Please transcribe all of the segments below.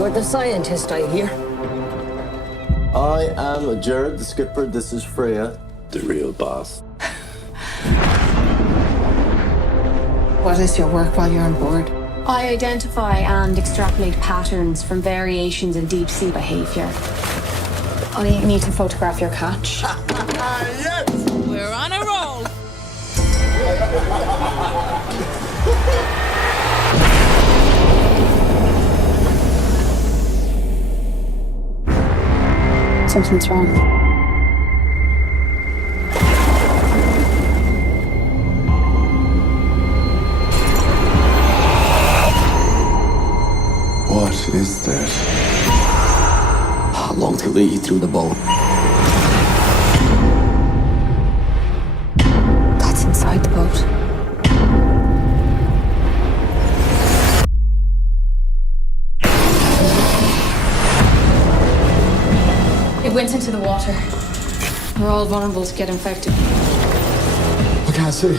You're the scientist, I hear. I am Jared, the skipper. This is Freya, the real boss. What is your work while you're on board? I identify and extrapolate patterns from variations in deep-sea behaviour. I need to photograph your catch. Yes! We're on a roll. Something's wrong. What is that? How long to lead you through the boat? That's inside the boat. It went into the water. We're all vulnerable to get infected. I can't see.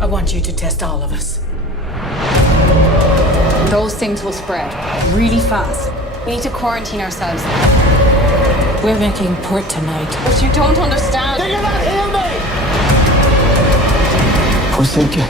I want you to test all of us. Those things will spread really fast. We need to quarantine ourselves. We're making port tonight. But you don't understand. Did you not hear me? Who's thinking?